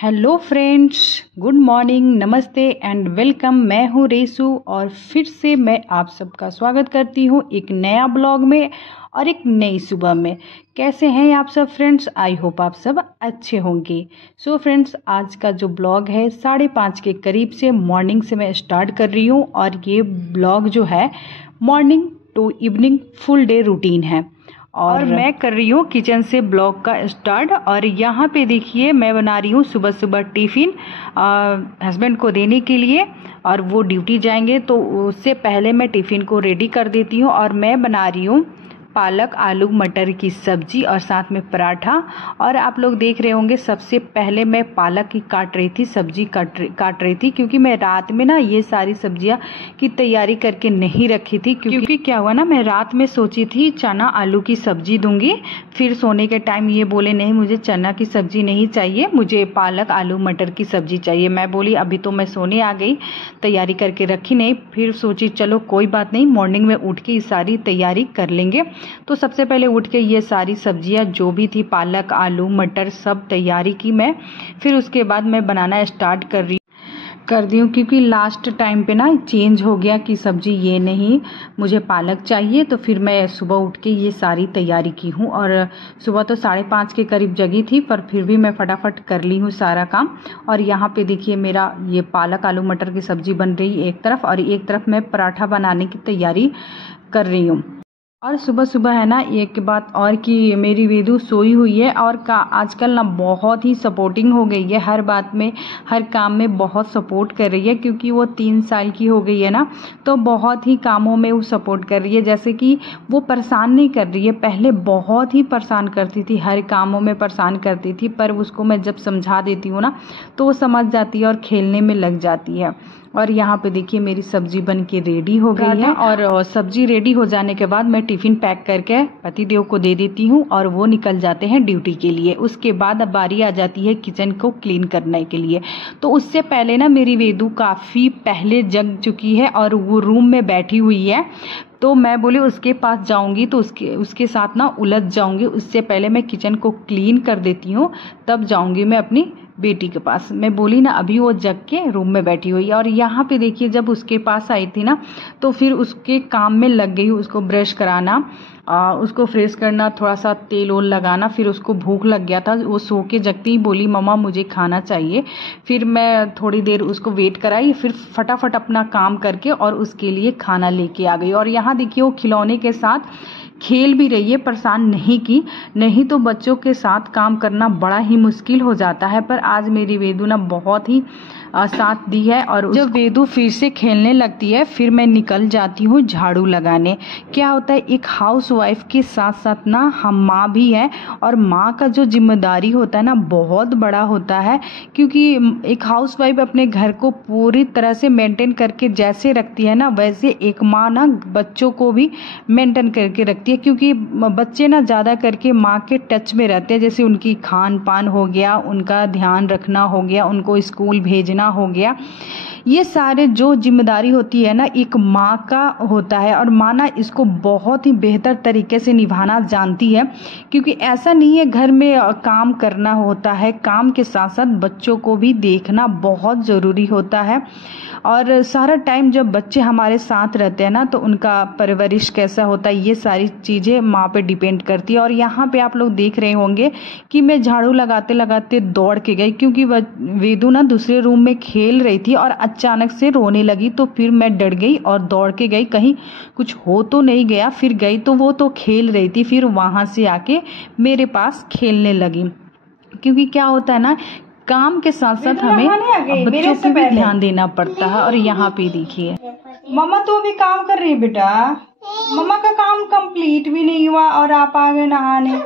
Hello friends, good morning, नमस्ते and welcome. मैं हूँ रेसू और फिर से मैं आप सबका स्वागत करती हूँ एक नया ब्लॉग में और एक नई सुबह में। कैसे हैं आप सब फ्रेंड्स? आई होप आप सब अच्छे होंगे। सो फ्रेंड्स, आज का जो ब्लॉग है 5:30 के करीब से मॉर्निंग से मैं स्टार्ट कर रही हूँ और ये ब्लॉग जो है morning to evening full day routine है और मैं कर रही हूँ किचन से ब्लॉग का स्टार्ट। और यहाँ पे देखिए मैं बना रही हूँ सुबह सुबह टिफ़िन हस्बैंड को देने के लिए, और वो ड्यूटी जाएंगे तो उससे पहले मैं टिफ़िन को रेडी कर देती हूँ। और मैं बना रही हूँ पालक आलू मटर की सब्जी और साथ में पराठा। और आप लोग देख रहे होंगे सबसे पहले मैं पालक की काट रही थी, सब्जी काट रही थी, क्योंकि मैं रात में ना ये सारी सब्जियां की तैयारी करके नहीं रखी थी। क्योंकि क्या हुआ ना, मैं रात में सोची थी चना आलू की सब्जी दूंगी, फिर सोने के टाइम ये बोले नहीं मुझे चना की सब्जी नहीं चाहिए, मुझे पालक आलू मटर की सब्जी चाहिए। मैं बोली अभी तो मैं सोने आ गई, तैयारी करके रखी नहीं। फिर सोची चलो कोई बात नहीं, मॉर्निंग में उठ के ये सारी तैयारी कर लेंगे। तो सबसे पहले उठ के ये सारी सब्जियां जो भी थी पालक आलू मटर सब तैयारी की मैं। फिर उसके बाद मैं बनाना स्टार्ट कर दी हूँ, क्योंकि लास्ट टाइम पे ना चेंज हो गया कि सब्जी ये नहीं मुझे पालक चाहिए। तो फिर मैं सुबह उठ के ये सारी तैयारी की हूँ और सुबह तो 5:30 के करीब जगी थी, पर फिर भी मैं फटाफट कर ली हूँ सारा काम। और यहाँ पे देखिए मेरा ये पालक आलू मटर की सब्जी बन रही एक तरफ और एक तरफ मैं पराठा बनाने की तैयारी कर रही हूँ। और सुबह सुबह है ना एक बात और कि मेरी वेदू सोई हुई है और आजकल ना बहुत ही सपोर्टिंग हो गई है, हर बात में हर काम में बहुत सपोर्ट कर रही है। क्योंकि वो 3 साल की हो गई है ना, तो बहुत ही कामों में वो सपोर्ट कर रही है। जैसे कि वो परेशान नहीं कर रही है, पहले बहुत ही परेशान करती थी, हर कामों में परेशान करती थी, पर उसको मैं जब समझा देती हूँ ना तो वो समझ जाती है और खेलने में लग जाती है। और यहाँ पे देखिए मेरी सब्जी बन के रेडी हो गई है। और सब्जी रेडी हो जाने के बाद मैं टिफ़िन पैक करके पतिदेव को दे देती हूँ और वो निकल जाते हैं ड्यूटी के लिए। उसके बाद अब बारी आ जाती है किचन को क्लीन करने के लिए। तो उससे पहले ना मेरी वेदू काफ़ी पहले जग चुकी है और वो रूम में बैठी हुई है। तो मैं बोली उसके पास जाऊंगी तो उसके साथ ना उलझ जाऊंगी, उससे पहले मैं किचन को क्लीन कर देती हूँ, तब जाऊंगी मैं अपनी बेटी के पास। मैं बोली ना अभी वो जग के रूम में बैठी हुई है। और यहाँ पे देखिए जब उसके पास आई थी ना तो फिर उसके काम में लग गई, उसको ब्रश कराना, उसको फ्रेश करना, थोड़ा सा तेल ओल लगाना। फिर उसको भूख लग गया था, वो सो के जगती ही बोली मम्मा मुझे खाना चाहिए। फिर मैं थोड़ी देर उसको वेट कराई, फिर फटाफट अपना काम करके और उसके लिए खाना लेके आ गई। और यहाँ देखिए वो खिलौने के साथ खेल भी रही है, परेशान नहीं की। नहीं तो बच्चों के साथ काम करना बड़ा ही मुश्किल हो जाता है, पर आज मेरी वेदू ना बहुत ही साथ दी है। और जब वेदू फिर से खेलने लगती है फिर मैं निकल जाती हूँ झाड़ू लगाने। क्या होता है एक हाउस वाइफ के साथ साथ ना हम माँ भी है, और माँ का जो जिम्मेदारी होता है ना बहुत बड़ा होता है। क्योंकि एक हाउस वाइफ अपने घर को पूरी तरह से मेंटेन करके जैसे रखती है ना, वैसे एक माँ ना बच्चों को भी मेंटेन करके रखती है। क्योंकि बच्चे ना ज़्यादा करके माँ के टच में रहते हैं, जैसे उनकी खान पान हो गया, उनका ध्यान रखना हो गया, उनको स्कूल भेजना हो गया, ये सारे जो जिम्मेदारी होती है ना एक माँ का होता है। और माँ ना इसको बहुत ही बेहतर तरीके से निभाना जानती है। क्योंकि ऐसा नहीं है घर में काम करना होता है, काम के साथ साथ बच्चों को भी देखना बहुत ज़रूरी होता है। और सारा टाइम जब बच्चे हमारे साथ रहते हैं ना तो उनका परवरिश कैसा होता है ये सारी चीज़ें माँ पे डिपेंड करती है। और यहाँ पे आप लोग देख रहे होंगे कि मैं झाड़ू लगाते लगाते दौड़ के गई, क्योंकि वेदू ना दूसरे रूम में खेल रही थी और अचानक से रोने लगी। तो फिर मैं डर गई और दौड़ के गई, कहीं कुछ हो तो नहीं गया। फिर गई तो वो तो खेल रही थी, फिर वहाँ से आके मेरे पास खेलने लगी। क्योंकि क्या होता है ना काम के साथ साथ हमें बच्चों पे भी ध्यान देना पड़ता है। और यहाँ पे देखिए मम्मा तो अभी काम कर रही है बेटा, मम्मा का काम कंप्लीट भी नहीं हुआ और आप आ गए नहाने।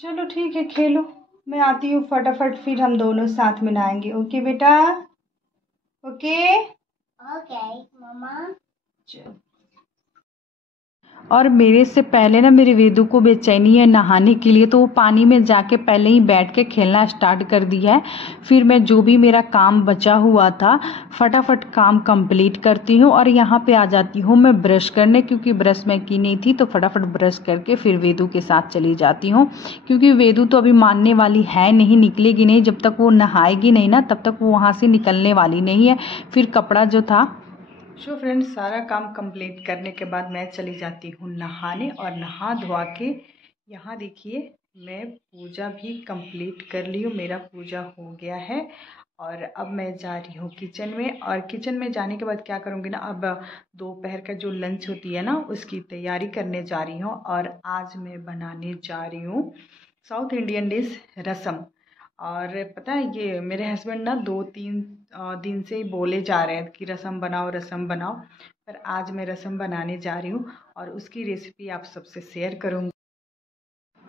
चलो ठीक है खेलो, मैं आती हूँ फटाफट, फिर हम दोनों साथ में नहाएंगे। ओके बेटा? ओके ओके मम्मा। चलो। और मेरे से पहले ना मेरे वेदू को बेचैनी है नहाने के लिए, तो वो पानी में जाके पहले ही बैठ के खेलना स्टार्ट कर दिया है। फिर मैं जो भी मेरा काम बचा हुआ था फटाफट काम कंप्लीट करती हूँ और यहाँ पे आ जाती हूँ मैं ब्रश करने, क्योंकि ब्रश मैं की नहीं थी, तो फटाफट ब्रश करके फिर वेदू के साथ चली जाती हूँ। क्योंकि वेदू तो अभी मानने वाली है नहीं, निकलेगी नहीं, जब तक वो नहाएगी नहीं ना तब तक वो वहाँ से निकलने वाली नहीं है। फिर कपड़ा जो था फ्रेंड्स सारा काम कंप्लीट करने के बाद मैं चली जाती हूँ नहाने, और नहा धोआ के यहाँ देखिए मैं पूजा भी कंप्लीट कर ली हूँ, मेरा पूजा हो गया है। और अब मैं जा रही हूँ किचन में, और किचन में जाने के बाद क्या करूँगी ना, अब दोपहर का जो लंच होती है ना उसकी तैयारी करने जा रही हूँ। और आज मैं बनाने जा रही हूँ साउथ इंडियन डिश रसम। और पता है ये मेरे हस्बैंड ना 2-3 दिन से ही बोले जा रहे हैं कि रसम बनाओ रसम बनाओ, पर आज मैं रसम बनाने जा रही हूँ और उसकी रेसिपी आप सबसे शेयर करूँगी।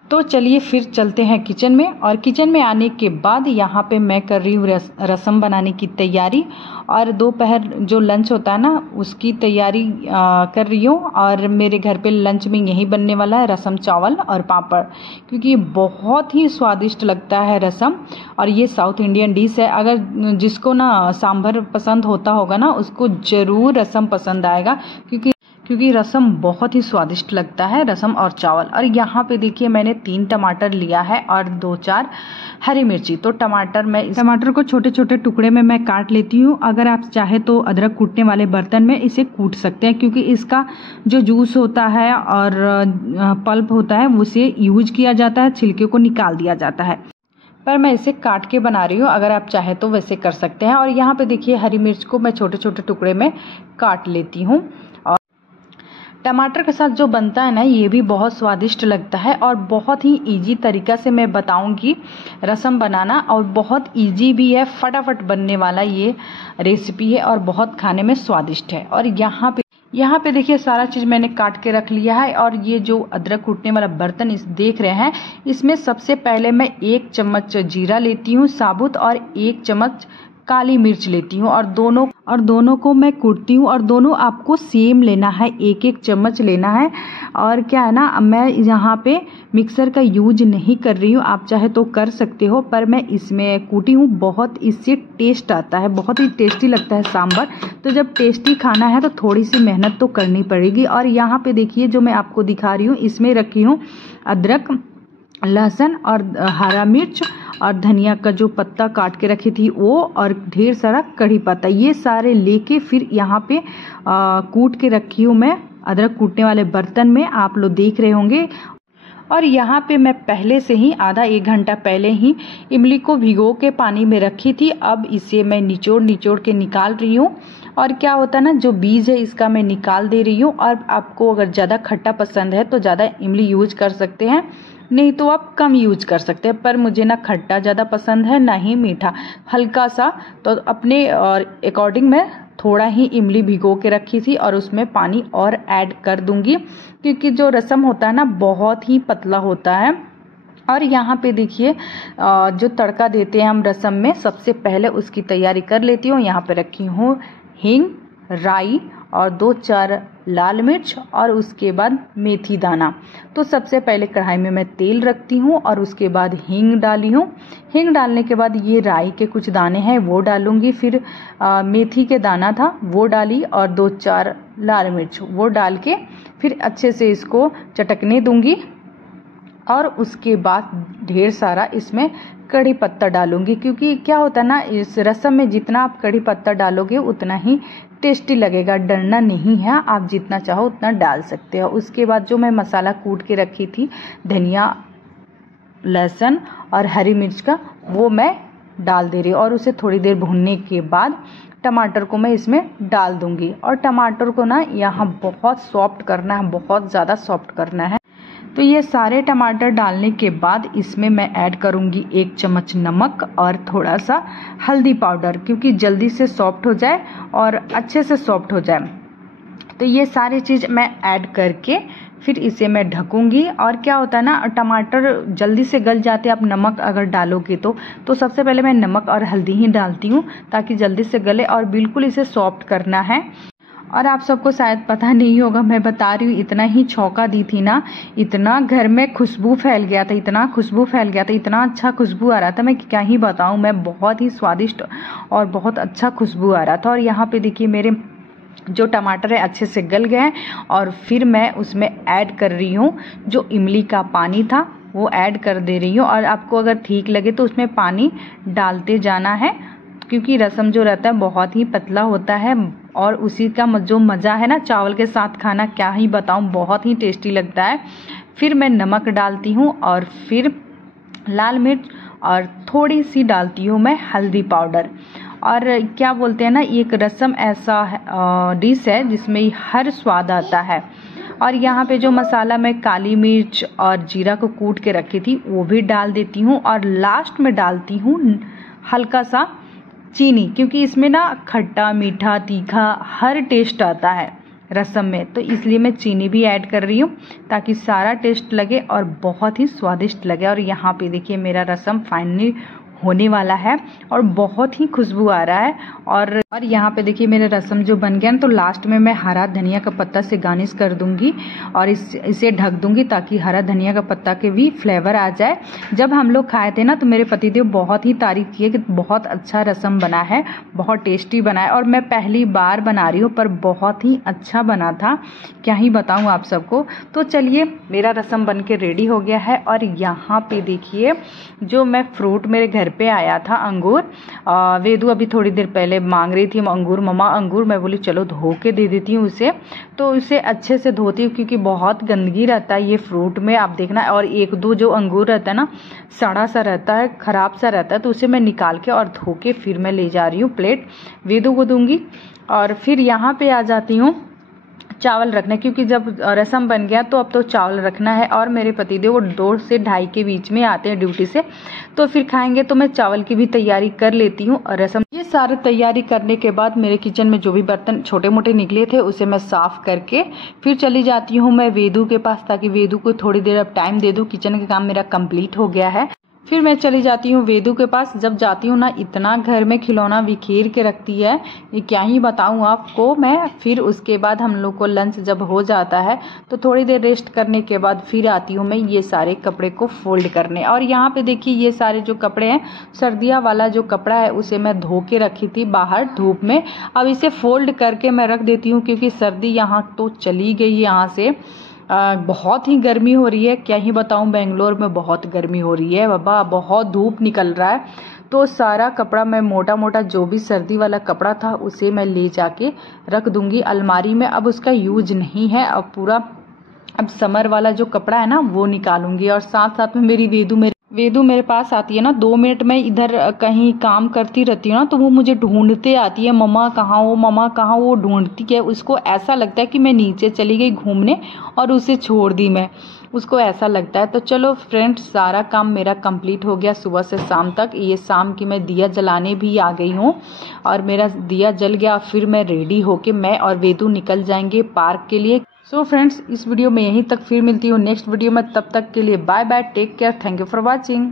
तो चलिए फिर चलते हैं किचन में, और किचन में आने के बाद यहाँ पे मैं कर रही हूँ रसम बनाने की तैयारी, और दोपहर जो लंच होता है ना उसकी तैयारी कर रही हूँ। और मेरे घर पे लंच में यही बनने वाला है रसम चावल और पापड़, क्योंकि बहुत ही स्वादिष्ट लगता है रसम। और ये साउथ इंडियन डिश है, अगर जिसको ना सांभर पसंद होता होगा ना उसको ज़रूर रसम पसंद आएगा, क्योंकि रसम बहुत ही स्वादिष्ट लगता है, रसम और चावल। और यहाँ पे देखिए मैंने 3 टमाटर लिया है और 2-4 हरी मिर्ची। तो टमाटर को छोटे छोटे टुकड़े में मैं काट लेती हूँ। अगर आप चाहे तो अदरक कूटने वाले बर्तन में इसे कूट सकते हैं, क्योंकि इसका जो जूस होता है और पल्प होता है उसे यूज किया जाता है, छिलके को निकाल दिया जाता है, पर मैं इसे काट के बना रही हूँ। अगर आप चाहे तो वैसे कर सकते हैं। और यहाँ पे देखिए हरी मिर्च को मैं छोटे छोटे टुकड़े में काट लेती हूँ। टमाटर के साथ जो बनता है ना ये भी बहुत स्वादिष्ट लगता है, और बहुत ही इजी तरीका से मैं बताऊंगी रसम बनाना, और बहुत इजी भी है, फटाफट बनने वाला ये रेसिपी है और बहुत खाने में स्वादिष्ट है। और यहाँ पे देखिए सारा चीज़ मैंने काट के रख लिया है। और ये जो अदरक कूटने वाला बर्तन देख रहे हैं, इसमें सबसे पहले मैं 1 चम्मच जीरा लेती हूँ साबुत और 1 चम्मच काली मिर्च लेती हूँ, और दोनों को मैं कूटती हूँ। और दोनों आपको सेम लेना है, 1-1 चम्मच लेना है। और क्या है ना, मैं यहाँ पे मिक्सर का यूज नहीं कर रही हूँ, आप चाहे तो कर सकते हो, पर मैं इसमें कूटी हूँ। बहुत इससे टेस्ट आता है, बहुत ही टेस्टी लगता है सांभर। तो जब टेस्टी खाना है तो थोड़ी सी मेहनत तो करनी पड़ेगी। और यहाँ पे देखिए जो मैं आपको दिखा रही हूँ इसमें रखी हूँ अदरक, लहसुन और हरा मिर्च और धनिया का जो पत्ता काट के रखी थी वो, और ढेर सारा कड़ी पत्ता, ये सारे लेके फिर यहाँ पे कूट के रखी हूँ मैं अदरक कूटने वाले बर्तन में, आप लोग देख रहे होंगे। और यहाँ पे मैं पहले से ही आधा 1 घंटा पहले ही इमली को भिगो के पानी में रखी थी। अब इसे मैं निचोड़ के निकाल रही हूँ। और क्या होता है ना, जो बीज है इसका मैं निकाल दे रही हूँ। और आपको अगर ज़्यादा खट्टा पसंद है तो ज़्यादा इमली यूज कर सकते हैं, नहीं तो आप कम यूज कर सकते हैं। पर मुझे ना खट्टा ज़्यादा पसंद है ना ही मीठा, हल्का सा, तो अपने अकॉर्डिंग मैं थोड़ा ही इमली भिगो के रखी थी और उसमें पानी और ऐड कर दूंगी, क्योंकि जो रसम होता है ना बहुत ही पतला होता है। और यहाँ पे देखिए जो तड़का देते हैं हम रसम में, सबसे पहले उसकी तैयारी कर लेती हूँ। यहाँ पे रखी हूँ हींग, राई और 2-4 लाल मिर्च, और उसके बाद मेथी दाना। तो सबसे पहले कढ़ाई में मैं तेल रखती हूँ और उसके बाद हींग डाली हूँ। हींग डालने के बाद ये राई के कुछ दाने हैं वो डालूंगी, फिर मेथी के दाना था वो डाली, और 2-4 लाल मिर्च वो डाल के फिर अच्छे से इसको चटकने दूंगी। और उसके बाद ढेर सारा इसमें कड़ी पत्ता डालूंगी, क्योंकि क्या होता है ना इस रसम में जितना आप कड़ी पत्ता डालोगे उतना ही टेस्टी लगेगा, डरना नहीं है, आप जितना चाहो उतना डाल सकते हो। उसके बाद जो मैं मसाला कूट के रखी थी धनिया, लहसुन और हरी मिर्च का, वो मैं डाल दे रही हूँ। और उसे थोड़ी देर भूनने के बाद टमाटर को मैं इसमें डाल दूंगी। और टमाटर को ना यहाँ बहुत सॉफ्ट करना है, बहुत ज़्यादा सॉफ्ट करना है। तो ये सारे टमाटर डालने के बाद इसमें मैं ऐड करूँगी 1 चम्मच नमक और थोड़ा सा हल्दी पाउडर, क्योंकि जल्दी से सॉफ्ट हो जाए और अच्छे से सॉफ्ट हो जाए। तो ये सारी चीज़ मैं ऐड करके फिर इसे मैं ढकूंगी। और क्या होता है ना, टमाटर जल्दी से गल जाते हैं आप नमक अगर डालोगे तो सबसे पहले मैं नमक और हल्दी ही डालती हूँ ताकि जल्दी से गले, और बिल्कुल इसे सॉफ्ट करना है। और आप सबको शायद पता नहीं होगा, मैं बता रही हूँ, इतना ही छौंका दी थी ना, इतना घर में खुशबू फैल गया था, इतना खुशबू फैल गया था, इतना अच्छा खुशबू आ रहा था, मैं क्या ही बताऊँ। मैं बहुत ही स्वादिष्ट और बहुत अच्छा खुशबू आ रहा था। और यहाँ पे देखिए मेरे जो टमाटर है अच्छे से गल गए हैं और फिर मैं उसमें ऐड कर रही हूँ जो इमली का पानी था वो ऐड कर दे रही हूँ। और आपको अगर ठीक लगे तो उसमें पानी डालते जाना है, क्योंकि रसम जो रहता है बहुत ही पतला होता है और उसी का जो मज़ा है ना चावल के साथ खाना, क्या ही बताऊँ, बहुत ही टेस्टी लगता है। फिर मैं नमक डालती हूँ और फिर लाल मिर्च और थोड़ी सी डालती हूँ मैं हल्दी पाउडर। और क्या बोलते हैं ना, एक रसम ऐसा डिश है जिसमें हर स्वाद आता है। और यहाँ पे जो मसाला मैं काली मिर्च और जीरा को कूट के रखी थी वो भी डाल देती हूँ। और लास्ट में डालती हूँ हल्का सा चीनी, क्योंकि इसमें ना खट्टा मीठा तीखा हर टेस्ट आता है रसम में, तो इसलिए मैं चीनी भी ऐड कर रही हूँ ताकि सारा टेस्ट लगे और बहुत ही स्वादिष्ट लगे। और यहाँ पे देखिए मेरा रसम फाइनली होने वाला है और बहुत ही खुशबू आ रहा है। और यहाँ पे देखिए मेरा रसम जो बन गया ना, तो लास्ट में मैं हरा धनिया का पत्ता से गार्निश कर दूंगी और इसे ढक दूंगी ताकि हरा धनिया का पत्ता के भी फ्लेवर आ जाए। जब हम लोग खाए थे ना तो मेरे पतिदेव बहुत ही तारीफ किए कि बहुत अच्छा रसम बना है, बहुत टेस्टी बना है। और मैं पहली बार बना रही हूँ पर बहुत ही अच्छा बना था, क्या ही बताऊँ आप सबको। तो चलिए मेरा रसम बन के रेडी हो गया है। और यहाँ पे देखिए जो मैं फ्रूट मेरे घर पे आया था अंगूर, वेदू अभी थोड़ी देर पहले मांग रही थी अंगूर, मम्मा अंगूर, मैं बोली चलो धो के दे देती हूँ उसे। तो उसे अच्छे से धोती हूँ क्योंकि बहुत गंदगी रहता है ये फ्रूट में, आप देखना। और एक दो जो अंगूर रहता है ना सड़ा सा रहता है, खराब सा रहता है, तो उसे मैं निकाल के और धो के फिर मैं ले जा रही हूँ प्लेट, वेदू को दूंगी। और फिर यहाँ पे आ जाती हूँ चावल रखना, क्योंकि जब रसम बन गया तो अब तो चावल रखना है। और मेरे पतिदेव वो 2 से 2:30 के बीच में आते हैं ड्यूटी से, तो फिर खाएंगे, तो मैं चावल की भी तैयारी कर लेती हूँ। और रसम ये सारी तैयारी करने के बाद मेरे किचन में जो भी बर्तन छोटे मोटे निकले थे उसे मैं साफ करके फिर चली जाती हूँ मैं वेदू के पास, ताकि वेदू को थोड़ी देर अब टाइम दे दूँ। किचन का काम मेरा कंप्लीट हो गया है। फिर मैं चली जाती हूँ वेदू के पास। जब जाती हूँ ना इतना घर में खिलौना बिखेर के रखती है, ये क्या ही बताऊँ आपको मैं। फिर उसके बाद हम लोग को लंच जब हो जाता है तो थोड़ी देर रेस्ट करने के बाद फिर आती हूँ मैं ये सारे कपड़े को फोल्ड करने। और यहाँ पे देखिए ये सारे जो कपड़े हैं, सर्दियाँ वाला जो कपड़ा है उसे मैं धो के रखी थी बाहर धूप में। अब इसे फोल्ड करके मैं रख देती हूँ क्योंकि सर्दी यहाँ तो चली गई यहाँ से। बहुत ही गर्मी हो रही है, क्या ही बताऊं, बेंगलोर में बहुत गर्मी हो रही है बाबा, बहुत धूप निकल रहा है। तो सारा कपड़ा मैं मोटा मोटा जो भी सर्दी वाला कपड़ा था उसे मैं ले जाके रख दूंगी अलमारी में। अब उसका यूज नहीं है, अब समर वाला जो कपड़ा है ना वो निकालूंगी। और साथ साथ में मेरी वेदू मेरे पास आती है ना, 2 मिनट में इधर कहीं काम करती रहती हूँ ना तो वो मुझे ढूंढते आती है, मम्मा कहाँ हो, मम्मा कहाँ हो, वो ढूंढती है। उसको ऐसा लगता है कि मैं नीचे चली गई घूमने और उसे छोड़ दी मैं, उसको ऐसा लगता है। तो चलो फ्रेंड्स, सारा काम मेरा कंप्लीट हो गया सुबह से शाम तक। ये शाम की मैं दिया जलाने भी आ गई हूँ और मेरा दिया जल गया। फिर मैं रेडी होके मैं और वेदू निकल जाएंगे पार्क के लिए। सो फ्रेंड्स, इस वीडियो में यहीं तक, फिर मिलती हूँ नेक्स्ट वीडियो में। तब तक के लिए bye bye, take care, thank you for watching.